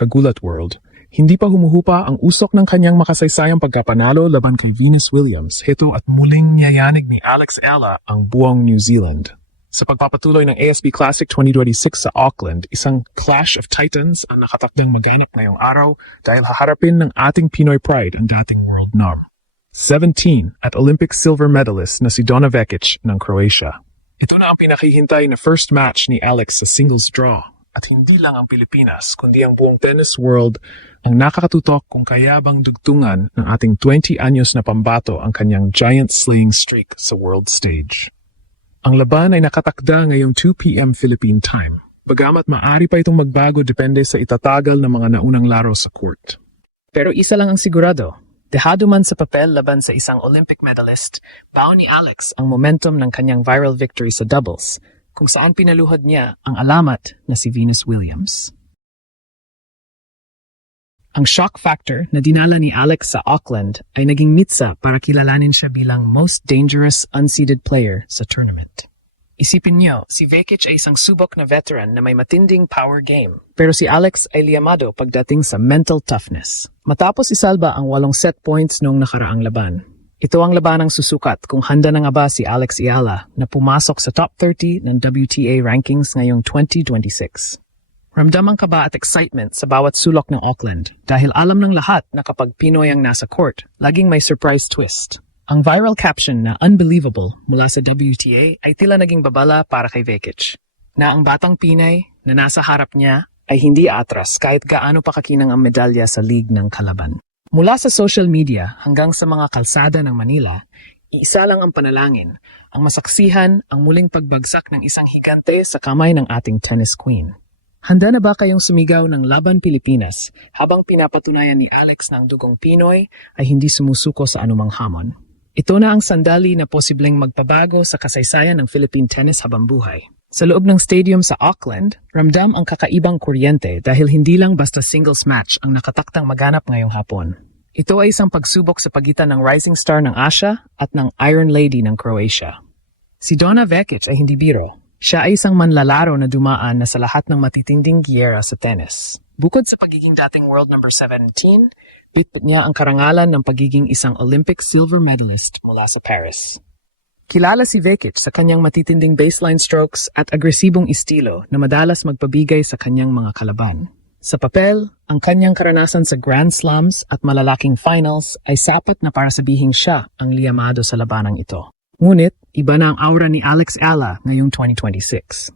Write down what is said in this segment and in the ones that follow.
Kagulat World. Hindi pa humuhupa ang usok ng kanyang makasaysayang pagkapanalo laban kay Venus Williams. Heto at muling niyayanig ni Alex Ella ang buong New Zealand. Sa pagpapatuloy ng ASB Classic 2026 sa Auckland, isang clash of titans ang nakatakdang maganap ngayong araw dahil haharapin ng ating Pinoy Pride ang dating world norm. 17 at Olympic silver medalist na si Donna Vekic ng Croatia. Ito na ang pinakihintay na first match ni Alex sa singles draw. At hindi lang ang Pilipinas, kundi ang buong tennis world ang nakakatutok kung kaya bang dugtungan ng ating 20 anyos na pambato ang kanyang giant slaying streak sa world stage. Ang laban ay nakatakda ngayong 2 p.m. Philippine time. Bagamat maaari pa itong magbago depende sa itatagal ng mga naunang laro sa court. Pero isa lang ang sigurado, dehado man sa papel laban sa isang Olympic medalist, baon ni Alex ang momentum ng kanyang viral victory sa doubles, kung saan pinaluhod niya ang alamat na si Venus Williams. Ang shock factor na dinala ni Alex sa Auckland ay naging mitsa para kilalanin siya bilang most dangerous unseeded player sa tournament. Isipin niyo, si Vekic ay isang subok na veteran na may matinding power game. Pero si Alex ay liyamado pagdating sa mental toughness. Matapos isalba ang 8 set points noong nakaraang laban. Ito ang labanang susukat kung handa na nga ba si Alex Eala na pumasok sa top 30 ng WTA rankings ngayong 2026. Ramdam ang kaba at excitement sa bawat sulok ng Auckland dahil alam ng lahat na kapag Pinoy ang nasa court, laging may surprise twist. Ang viral caption na unbelievable mula sa WTA ay tila naging babala para kay Vekic, na ang batang Pinay na nasa harap niya ay hindi atras kahit gaano pa kakinang ang medalya sa league ng kalaban. Mula sa social media hanggang sa mga kalsada ng Manila, iisa lang ang panalangin, ang masaksihan ang muling pagbagsak ng isang higante sa kamay ng ating tennis queen. Handa na ba kayong sumigaw ng Laban Pilipinas habang pinapatunayan ni Alex na ang dugong Pinoy ay hindi sumusuko sa anumang hamon? Ito na ang sandali na posibleng magpabago sa kasaysayan ng Philippine tennis habang buhay. Sa loob ng stadium sa Auckland, ramdam ang kakaibang kuryente dahil hindi lang basta singles match ang nakataktang maganap ngayong hapon. Ito ay isang pagsubok sa pagitan ng rising star ng Asia at ng Iron Lady ng Croatia. Si Donna Vekic ay hindi biro. Siya ay isang manlalaro na dumaan na sa lahat ng matitinding giyera sa tennis. Bukod sa pagiging dating world number 17, bitbit niya ang karangalan ng pagiging isang Olympic silver medalist mula sa Paris. Kilala si Vekic sa kanyang matitinding baseline strokes at agresibong estilo na madalas magpabigay sa kanyang mga kalaban. Sa papel, ang kanyang karanasan sa Grand Slams at malalaking finals ay sapat na para sabihing siya ang liyamado sa labanang ito. Ngunit, iba na ang aura ni Alex Ella ngayong 2026.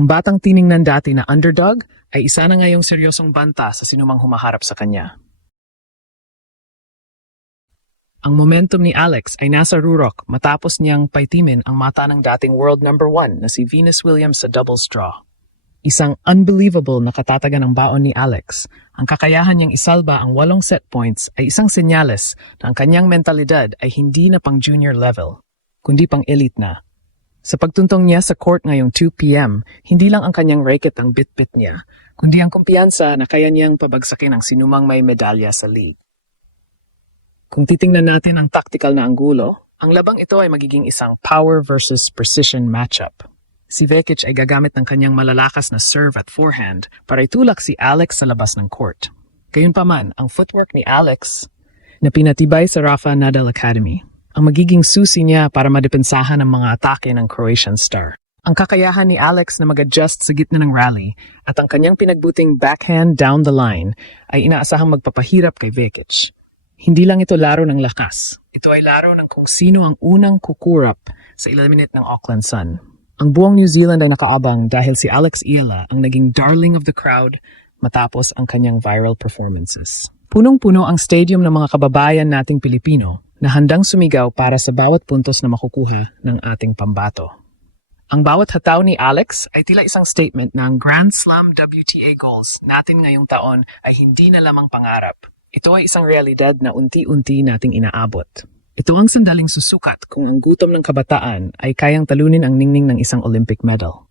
Ang batang tiningnan dati na underdog ay isa na ngayong seryosong banta sa sinumang humaharap sa kanya. Ang momentum ni Alex ay nasa rurok matapos niyang paitimin ang mata ng dating world number 1 na si Venus Williams sa doubles draw. Isang unbelievable na katatagan ng baon ni Alex. Ang kakayahan niyang isalba ang 8 set points ay isang senyales na ang kanyang mentalidad ay hindi na pang junior level, kundi pang elite na. Sa pagtuntong niya sa court ngayong 2 p.m., hindi lang ang kanyang racket ang bit-bit niya, kundi ang kumpiyansa na kaya niyang pabagsakin ang sinumang may medalya sa league. Kung titingnan natin ang tactical na anggulo, ang labang ito ay magiging isang power versus precision matchup. Si Vekic ay gagamit ng kanyang malalakas na serve at forehand para itulak si Alex sa labas ng court. Gayunpaman, ang footwork ni Alex na pinatibay sa Rafa Nadal Academy ang magiging susi niya para madepensahan ang mga atake ng Croatian star. Ang kakayahan ni Alex na mag-adjust sa gitna ng rally at ang kanyang pinagbuting backhand down the line ay inaasahang magpapahirap kay Vekic. Hindi lang ito laro ng lakas. Ito ay laro ng kung sino ang unang kukurap sa ilalimit ng Auckland Sun. Ang buong New Zealand ay nakaabang dahil si Alex Eala ang naging darling of the crowd matapos ang kanyang viral performances. Punong-puno ang stadium ng mga kababayan nating Pilipino na handang sumigaw para sa bawat puntos na makukuha ng ating pambato. Ang bawat hataw ni Alex ay tila isang statement na ang Grand Slam WTA goals natin ngayong taon ay hindi na lamang pangarap. Ito ay isang realidad na unti-unti nating inaabot. Ito ang sandaling susukat kung ang gutom ng kabataan ay kayang talunin ang ningning ng isang Olympic medal.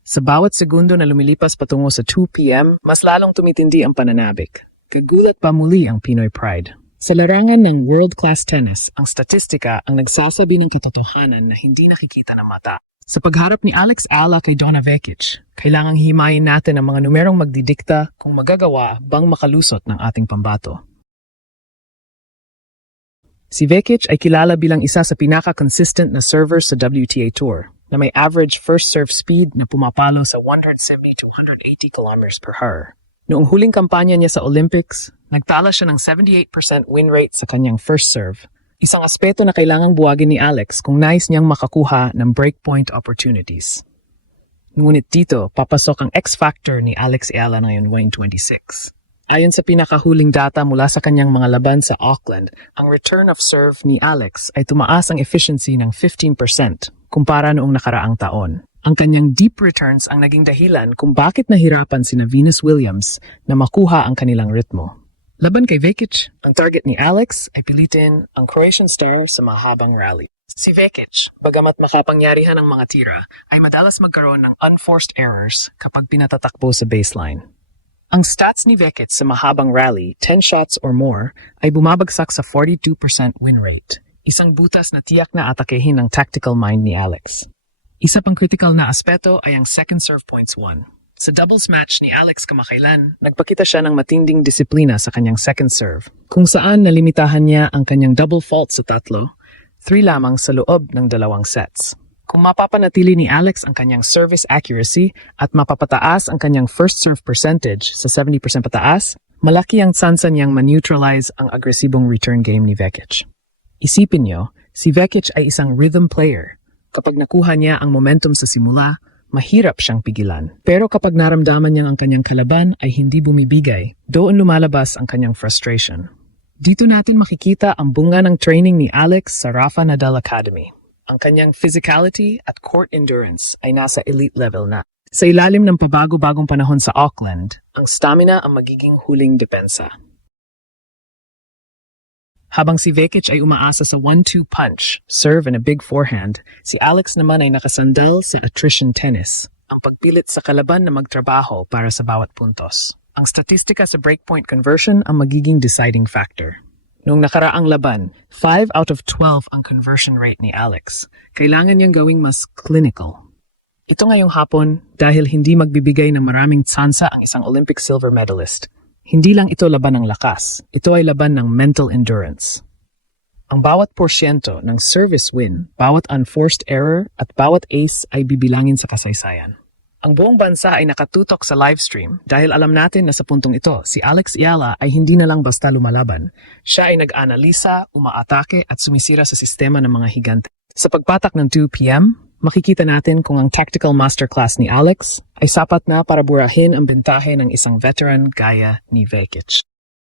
Sa bawat segundo na lumilipas patungo sa 2 p.m., mas lalong tumitindi ang pananabik. Kagulat pa muli ang Pinoy Pride. Sa larangan ng world-class tennis, ang statistika ang nagsasabi ng katotohanan na hindi nakikita ng mata. Sa pagharap ni Alex Ayala kay Donna Vekic, kailangang himayin natin ang mga numerong magdidikta kung magagawa bang makalusot ng ating pambato. Si Vekic ay kilala bilang isa sa pinaka-consistent na server sa WTA Tour na may average first serve speed na pumapalo sa 170 to 180 km per hour. Noong huling kampanya niya sa Olympics, nagtala siya ng 78% win rate sa kanyang first serve. Isang aspeto na kailangang buwagin ni Alex kung nais niyang makakuha ng breakpoint opportunities. Ngunit dito, papasok ang X-factor ni Alex Ayala ngayon 2026. Ayon sa pinakahuling data mula sa kanyang mga laban sa Auckland, ang return of serve ni Alex ay tumaas ang efficiency ng 15% kumpara noong nakaraang taon. Ang kanyang deep returns ang naging dahilan kung bakit nahirapan sina Venus Williams na makuha ang kanilang ritmo. Laban kay Vekic, ang target ni Alex ay pilitin ang Croatian star sa mahabang rally. Si Vekic, bagamat makapangyarihan ang mga tira, ay madalas magkaroon ng unforced errors kapag pinatatakbo sa baseline. Ang stats ni Vekic sa mahabang rally, 10 shots or more, ay bumabagsak sa 42% win rate. Isang butas na tiyak na atakehin ng tactical mind ni Alex. Isa pang critical na aspeto ay ang second serve points won. Sa doubles match ni Alex kamakailan, nagpakita siya ng matinding disiplina sa kanyang second serve, kung saan nalimitahan niya ang kanyang double fault sa 3 lamang sa loob ng 2 sets. Kung mapapanatili ni Alex ang kanyang service accuracy at mapapataas ang kanyang first serve percentage sa 70% pataas, malaki ang tsansa niyang ma-neutralize ang agresibong return game ni Vekic. Isipin niyo, si Vekic ay isang rhythm player. Kapag nakuha niya ang momentum sa simula, mahirap siyang pigilan. Pero kapag naramdaman niya ang kanyang kalaban ay hindi bumibigay, doon lumalabas ang kanyang frustration. Dito natin makikita ang bunga ng training ni Alex sa Rafa Nadal Academy. Ang kanyang physicality at court endurance ay nasa elite level na. Sa ilalim ng pabago-bagong panahon sa Auckland, ang stamina ang magiging huling depensa. Habang si Vekic ay umaasa sa 1-2 punch, serve and a big forehand, si Alex naman ay nakasandal sa attrition tennis, ang pagpilit sa kalaban na magtrabaho para sa bawat puntos. Ang statistika sa breakpoint conversion ang magiging deciding factor. Noong nakaraang laban, 5 out of 12 ang conversion rate ni Alex. Kailangan niyang gawing mas clinical. Ito ngayong hapon dahil hindi magbibigay ng maraming tsansa ang isang Olympic silver medalist. Hindi lang ito laban ng lakas, ito ay laban ng mental endurance. Ang bawat porsyento ng service win, bawat unforced error at bawat ace ay bibilangin sa kasaysayan. Ang buong bansa ay nakatutok sa livestream dahil alam natin na sa puntong ito, si Alex Ayala ay hindi na lang basta lumalaban. Siya ay nag-analisa, umaatake at sumisira sa sistema ng mga higante. Sa pagpatak ng 2 p.m., makikita natin kung ang tactical masterclass ni Alex ay sapat na para burahin ang bentahe ng isang veteran gaya ni Vekic.